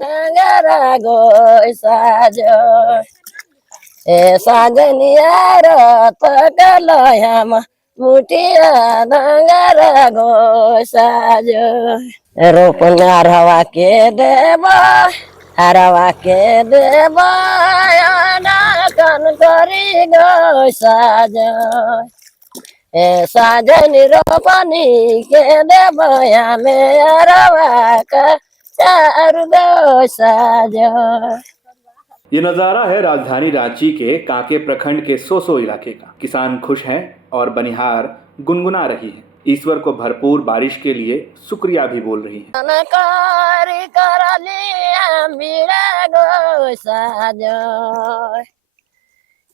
डंगरा गो साजो ए साजनिया रत गलयाम मुटिया डंगरा गो साजो रोपना रवा के देव हरवा के देव कन करी गो साजो ए साजन रोपनी के देवया में अरवा का चार गो साजो। ये नज़ारा है राजधानी रांची के कांके प्रखंड के सोसो इलाके का। किसान खुश हैं और बनिहार गुनगुना रही हैं। ईश्वर को भरपूर बारिश के लिए शुक्रिया भी बोल रही हैं।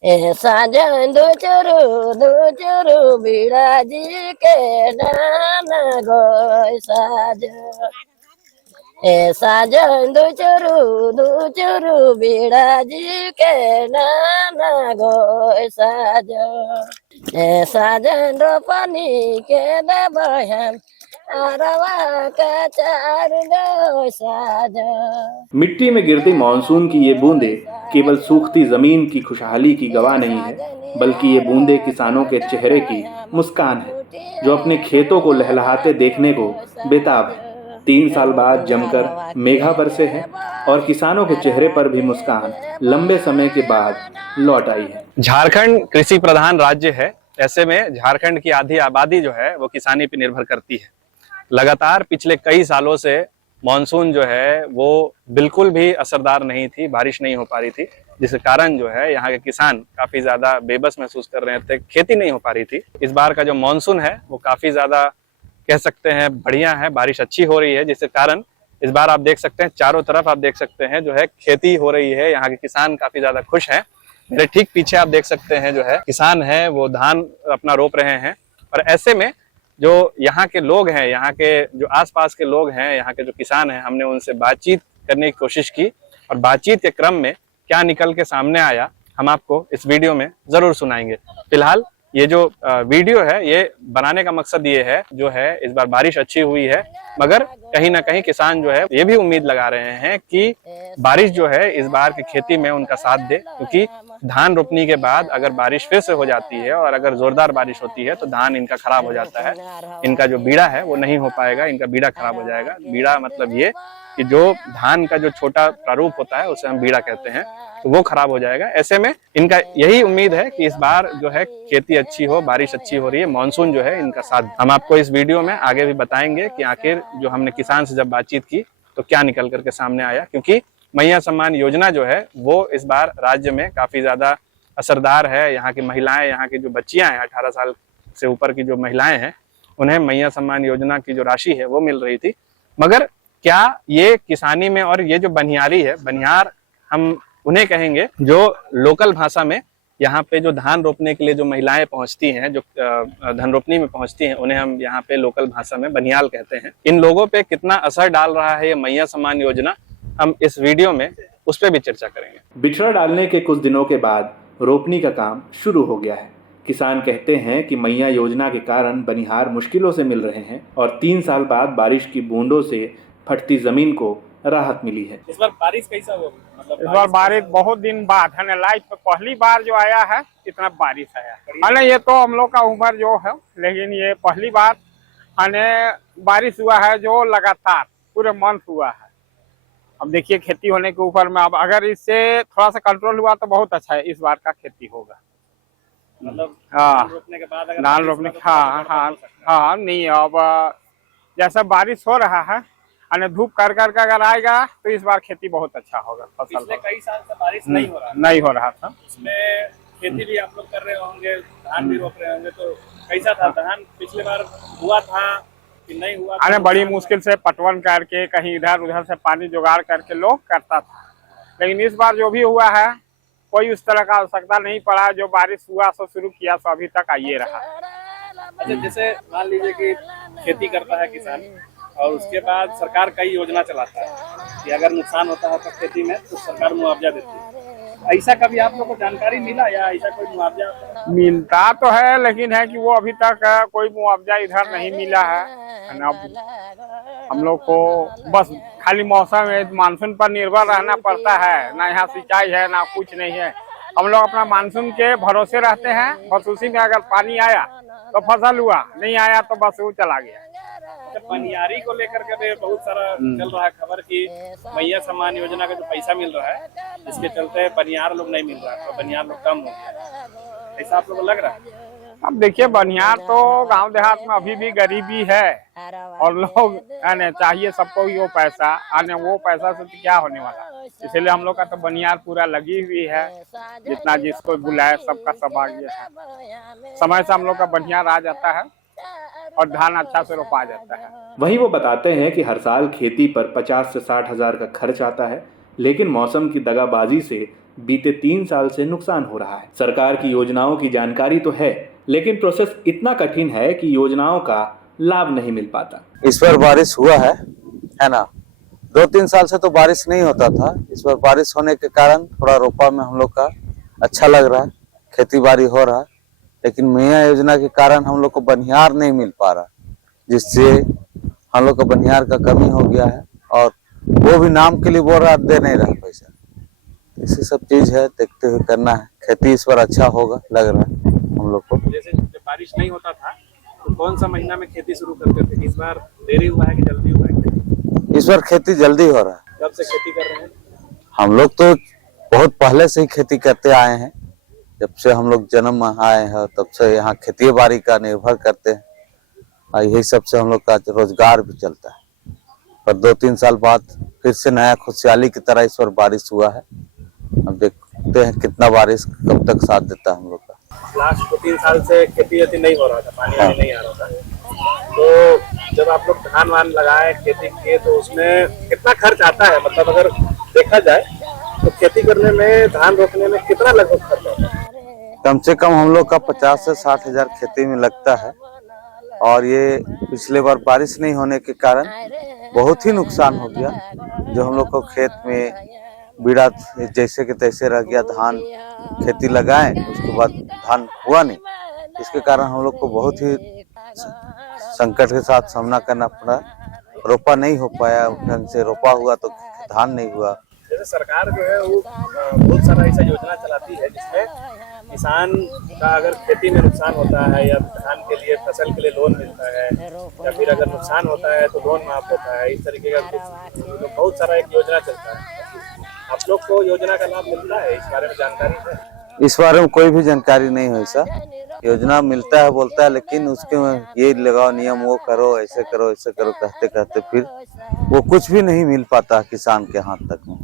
ए साजन दो चुरू बीड़ा जी के नाना गो साजन ए साजन दो चुरू बीड़ा जी के नाना गो साजन ए साजन रोपनी के देवहम अरवा का चार गो साजन। मिट्टी में गिरती मानसून की ये बूंदे केवल सूखती जमीन की खुशहाली की गवाह नहीं है, बल्कि ये बूंदे किसानों के चेहरे की मुस्कान है, जो अपने खेतों को लहलहाते देखने को बेताब है। 3 साल बाद जमकर मेघा बरसे हैं और किसानों के चेहरे पर भी मुस्कान लंबे समय के बाद लौट आई है। झारखंड कृषि प्रधान राज्य है। ऐसे में झारखंड की आधी आबादी जो है वो किसानी पर निर्भर करती है। लगातार पिछले कई सालों से मॉनसून जो है वो बिल्कुल भी असरदार नहीं थी, बारिश नहीं हो पा रही थी, जिसके कारण जो है यहाँ के किसान काफी ज्यादा बेबस महसूस कर रहे थे, खेती नहीं हो पा रही थी। इस बार का जो मॉनसून है वो काफी ज्यादा कह सकते हैं बढ़िया है, बारिश अच्छी हो रही है, जिसके कारण इस बार आप देख सकते हैं चारों तरफ आप देख सकते हैं जो है खेती हो रही है। यहाँ के किसान काफी ज्यादा खुश हैं। मेरे ठीक पीछे आप देख सकते हैं जो है किसान है वो धान अपना रोप रहे हैं। और ऐसे में जो यहाँ के लोग हैं, यहाँ के जो आसपास के लोग हैं, यहाँ के जो किसान हैं, हमने उनसे बातचीत करने की कोशिश की और बातचीत के क्रम में क्या निकल के सामने आया हम आपको इस वीडियो में जरूर सुनाएंगे। फिलहाल ये जो वीडियो है ये बनाने का मकसद ये है जो है इस बार बारिश अच्छी हुई है, मगर कहीं ना कहीं किसान जो है ये भी उम्मीद लगा रहे हैं कि बारिश जो है इस बार की खेती में उनका साथ दे, क्योंकि धान रोपनी के बाद अगर बारिश फिर से हो जाती है और अगर जोरदार बारिश होती है तो धान इनका खराब हो जाता है। इनका जो बीड़ा है वो नहीं हो पाएगा, इनका बीड़ा खराब हो जाएगा। बीड़ा मतलब ये कि जो धान का जो छोटा प्रारूप होता है उसे हम बीड़ा कहते हैं, तो वो खराब हो जाएगा। ऐसे में इनका यही उम्मीद है कि इस बार जो है खेती अच्छी हो, बारिश अच्छी हो रही है, मानसून जो है इनका साथ। हम आपको इस वीडियो में आगे भी बताएंगे कि आखिर जो हमने किसान से जब बातचीत की तो क्या निकल करके सामने आया, क्योंकि मैया सम्मान योजना जो है वो इस बार राज्य में काफी ज्यादा असरदार है। यहाँ की महिलाएं, यहाँ की जो बच्चियां हैं 18 साल से ऊपर की जो महिलाएं हैं, उन्हें मैया सम्मान योजना की जो राशि है वो मिल रही थी। मगर क्या ये किसानी में, और ये जो बनिहारी है, बनिहार हम उन्हें कहेंगे जो लोकल भाषा में यहाँ पे जो धान रोपने के लिए जो महिलाएं पहुंचती हैं, जो धान रोपनी में पहुंचती हैं, उन्हें हम यहाँ पे लोकल भाषा में बनियाल कहते हैं। इन लोगों पे कितना असर डाल रहा है ये मैया सम्मान योजना, हम इस वीडियो में उस पर भी चर्चा करेंगे। बिछड़ा डालने के कुछ दिनों के बाद रोपनी का काम शुरू हो गया है। किसान कहते हैं कि मैया योजना के कारण बनिहार मुश्किलों से मिल रहे हैं और 3 साल बाद बारिश की बूंदों से फटती जमीन को राहत मिली है। इस बार बारिश कैसा हुआ? इस बार बारिश बहुत दिन बाद है, लाइफ में पहली बार जो आया है इतना बारिश आया है। ये तो हम लोग का उम्र जो है, लेकिन ये पहली बार बारिश हुआ है जो लगातार पूरे मंथ हुआ है। अब देखिए खेती होने के ऊपर में, अब अगर इससे थोड़ा सा कंट्रोल हुआ तो बहुत अच्छा है, इस बार का खेती होगा। मतलब हाँ, रोपने के बाद अगर धान रोपने, हाँ नहीं, अब जैसा बारिश हो रहा है धूप कर अगर आएगा तो इस बार खेती बहुत अच्छा होगा। फसल पिछले कई साल से बारिश नहीं हो रहा था। इसमें खेती भी आप लोग कर रहे होंगे, धान भी रोप रहे होंगे, तो कैसा था धान पिछले बार हुआ था कि नहीं हुआ? बड़ी मुश्किल से पटवन करके कहीं इधर उधर से पानी जुगाड़ करके लोग करता था, लेकिन इस बार जो भी हुआ है कोई उस तरह का आवश्यकता नहीं पड़ा। जो बारिश हुआ सो शुरू किया सो अभी तक आइए रहा। अच्छा, जैसे मान लीजिए कि खेती करता है किसान और उसके बाद सरकार कई योजना चलाता है कि अगर नुकसान होता है तो खेती में तो सरकार मुआवजा देती है। ऐसा कभी आप लोग को जानकारी मिला या ऐसा कोई मुआवजा? मिलता तो है, लेकिन है कि वो अभी तक कोई मुआवजा इधर नहीं मिला है। हम लोग को बस खाली मौसम मानसून पर निर्भर रहना पड़ता है। ना यहाँ सिंचाई है ना कुछ नहीं है। हम लोग अपना मानसून के भरोसे रहते हैं। बस उसी में अगर पानी आया तो फसल हुआ, नहीं आया तो बस वो चला गया। बनियारी को लेकर के भी बहुत सारा चल रहा है खबर कि मैया सम्मान योजना का जो पैसा मिल रहा है, इसके चलते बनियार लोग नहीं मिल रहा है, तो बनियार लोग कम हो गया, ऐसा आप लोग को लग रहा है? अब देखिए, बनियार तो गांव देहात में अभी भी गरीबी है और लोग आने चाहिए सबको ही वो पैसा, आने वो पैसा से तो क्या होने वाला। इसलिए हम लोग का तो बनियार पूरा लगी हुई है। जितना जिसको बुलाए सबका सौभाग्य है। समय से हम लोग का बनियार आ जाता है और धान अच्छा से रोपा जाता है। वहीं वो बताते हैं कि हर साल खेती पर 50 से 60 हजार का खर्च आता है, लेकिन मौसम की दगाबाजी से बीते 3 साल से नुकसान हो रहा है। सरकार की योजनाओं की जानकारी तो है, लेकिन प्रोसेस इतना कठिन है कि योजनाओं का लाभ नहीं मिल पाता। इस बार बारिश हुआ है ना। 2-3 साल से तो बारिश नहीं होता था। इस बार बारिश होने के कारण थोड़ा रोपा में हम लोग का अच्छा लग रहा है, खेती बाड़ी हो रहा है। लेकिन मैया योजना के कारण हम लोग को बनियार नहीं मिल पा रहा, जिससे हम लोग को बनियार का कमी हो गया है। और वो भी नाम के लिए बोल रहा, दे नहीं रहा पैसा। इसी सब चीज है, देखते हुए करना है। खेती इस बार अच्छा होगा लग रहा है हम लोग को। जैसे जब बारिश नहीं होता था तो कौन सा महीना में खेती शुरू करते थे? इस बार देरी हुआ है कि जल्दी हुआ है? इस बार खेती जल्दी हो रहा है। कब से खेती कर रहे हैं? हम लोग तो बहुत पहले से ही खेती करते आए हैं। जब से हम लोग जन्म आए हैं तब से यहाँ खेती बाड़ी का निर्भर करते हैं और यही सब से हम लोग का रोजगार भी चलता है। पर 2-3 साल बाद फिर से नया खुशहाली की तरह इस बार बारिश हुआ है। अब देखते हैं कितना बारिश कब तक साथ देता है हम लोग का। लास्ट 3 साल से खेती नहीं हो रहा था, पानी नहीं आ रहा था। तो जब आप लोग धान वान लगाए, खेती किए, तो उसमें कितना खर्च आता है? मतलब अगर देखा जाए तो खेती करने में, धान रोपने में कितना लगभग खर्च आता है? कम से कम हम लोग का 50 से 60 हजार खेती में लगता है। और ये पिछले बार बारिश नहीं होने के कारण बहुत ही नुकसान हो गया। जो हम लोग को खेत में बीड़ा जैसे के तैसे रह गया। धान खेती लगाएं, उसके बाद धान हुआ नहीं। इसके कारण हम लोग को बहुत ही संकट के साथ सामना करना पड़ा। रोपा नहीं हो पाया ढंग से, रोपा हुआ तो धान नहीं हुआ। जैसे सरकार जो है वो बहुत सारा ऐसा योजना चलाती है जिसमें किसान का अगर खेती में नुकसान होता है या धान के लिए, फसल के लिए लोन मिलता है, या फिर अगर नुकसान होता है तो लोन माफ होता है। इस तरीके का बहुत सारा एक योजना चलता है। आप लोग को योजना का लाभ मिलता है? इस बारे में जानकारी है? इस बारे में कोई भी जानकारी नहीं है। ऐसा योजना मिलता है बोलता है, लेकिन उसके ये लगाओ नियम, वो करो, ऐसे करो, ऐसे करो, कहते कहते फिर वो कुछ भी नहीं मिल पाता किसान के हाथ तक में।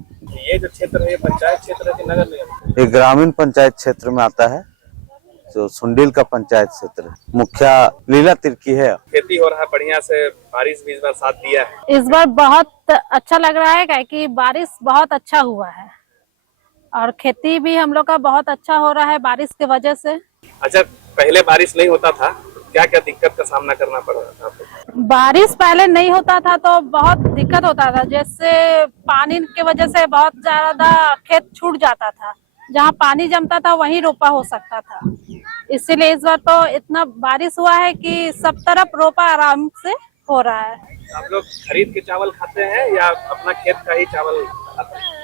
ये जो क्षेत्र है, ये पंचायत क्षेत्र है कि नगर निगम? ये ग्रामीण पंचायत क्षेत्र में आता है, जो सुंडील का पंचायत क्षेत्र। मुखिया लीला तिर्की है। खेती हो रहा है बढ़िया से, बारिश भी इस बार साथ दिया है। इस बार बहुत अच्छा लग रहा है कि बारिश बहुत अच्छा हुआ है और खेती भी हम लोग का बहुत अच्छा हो रहा है बारिश की वजह से। अच्छा, पहले बारिश नहीं होता था, क्या क्या दिक्कत का सामना करना पड़ रहा था आपको? बारिश पहले नहीं होता था तो बहुत दिक्कत होता था। जैसे पानी की वजह से बहुत ज्यादा खेत छूट जाता था। जहाँ पानी जमता था वहीं रोपा हो सकता था। इसीलिए इस बार तो इतना बारिश हुआ है कि सब तरफ रोपा आराम से हो रहा है। आप लोग खरीद के चावल खाते हैं या अपना खेत का ही चावल खाते हैं?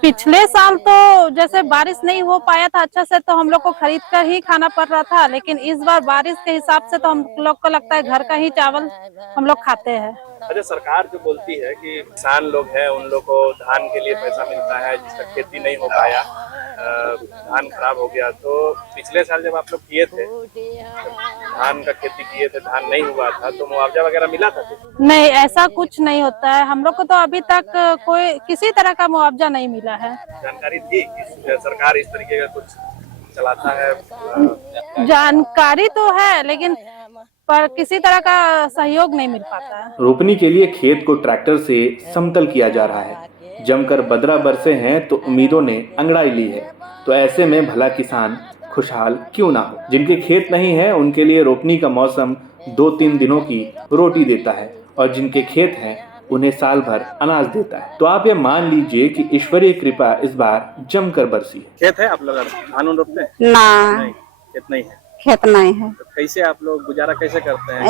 पिछले साल तो जैसे बारिश नहीं हो पाया था अच्छा से, तो हम लोग को खरीद कर ही खाना पड़ रहा था। लेकिन इस बार बारिश के हिसाब से तो हम लोग को लगता है घर का ही चावल हम लोग खाते हैं। अच्छा, सरकार जो बोलती है कि किसान लोग हैं उन लोग को धान के लिए पैसा मिलता है, जिसका खेती नहीं हो पाया, धान खराब हो गया, तो पिछले साल जब आप लोग किए थे, धान का खेती किए थे, धान नहीं हुआ था, तो मुआवजा वगैरह मिला था? नहीं, ऐसा कुछ नहीं होता है। हम लोग को तो अभी तक कोई किसी तरह का मुआवजा नहीं मिला है। जानकारी थी कि सरकार इस तरीके का कुछ चलाता है? जानकारी तो है, लेकिन पर किसी तरह का सहयोग नहीं मिल पाता है। रोपनी के लिए खेत को ट्रैक्टर से समतल किया जा रहा है। जमकर बदरा बरसे हैं तो उम्मीदों ने अंगड़ाई ली है। तो ऐसे में भला किसान खुशहाल क्यों ना हो? जिनके खेत नहीं है उनके लिए रोपनी का मौसम 2-3 दिनों की रोटी देता है, और जिनके खेत हैं उन्हें साल भर अनाज देता है। तो आप ये मान लीजिए कि ईश्वरीय कृपा इस बार जमकर बरसी है। खेत है आप लोग धान रोपते हैं? ना, खेत नहीं है। खेत नहीं है। तो कैसे आप लोग गुजारा कैसे करते हैं?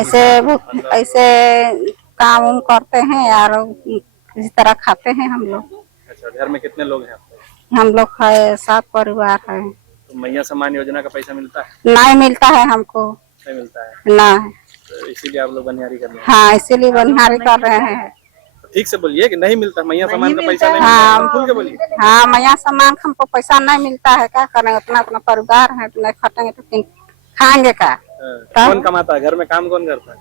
ऐसे काम उम करते हैं और इसी तरह खाते हैं हम लोग। अच्छा, घर में कितने लोग हैं आपके? हम लोग है 7 परिवार है। तो मैया सम्मान योजना का पैसा मिलता है? नहीं मिलता है हमको, नहीं मिलता है, ना। तो इसीलिए आप लोग बनियारी कर रहे हैं। हाँ, इसीलिए बनिहारी कर रहे हैं। तो ठीक से बोलिए कि नहीं मिलता, मैया सम्मान का पैसा नहीं हाँ। मिलता, खुल के बोलिए। हाँ, मैया सम्मान हमको पैसा नहीं मिलता है, क्या करें, उतना उतना परिवार है, नहीं खटेंगे तो फिर खाएंगे का। कौन कमाता है घर में, काम कौन करता है?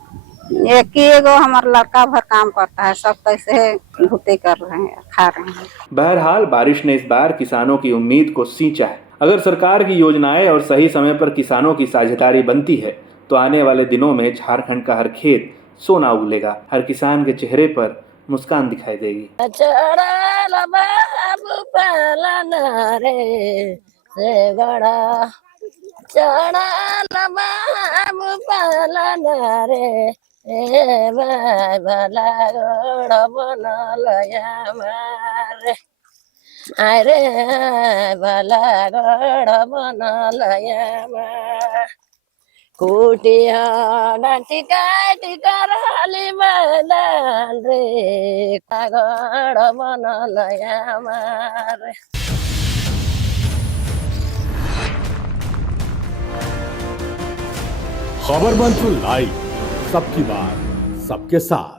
एक ही एगो हमारा लड़का भर काम करता है, सब कैसे भूते कर रहे हैं, खा रहे हैं। बहरहाल बारिश ने इस बार किसानों की उम्मीद को सींचा है। अगर सरकार की योजनाएं और सही समय पर किसानों की साझेदारी बनती है तो आने वाले दिनों में झारखंड का हर खेत सोना उगलेगा, हर किसान के चेहरे पर मुस्कान दिखाई देगी। चढ़ल बाबू पालन रे से गड़ा, चढ़ल बाबू पालन रे भला गड़ बनल हमारे, अरे भला गड़ बनल हमारे। कुटिया डांटी काटी करली मैदान रे, गड़ बनल हमारे। खबर मंच लाइव, सबकी बात सबके साथ।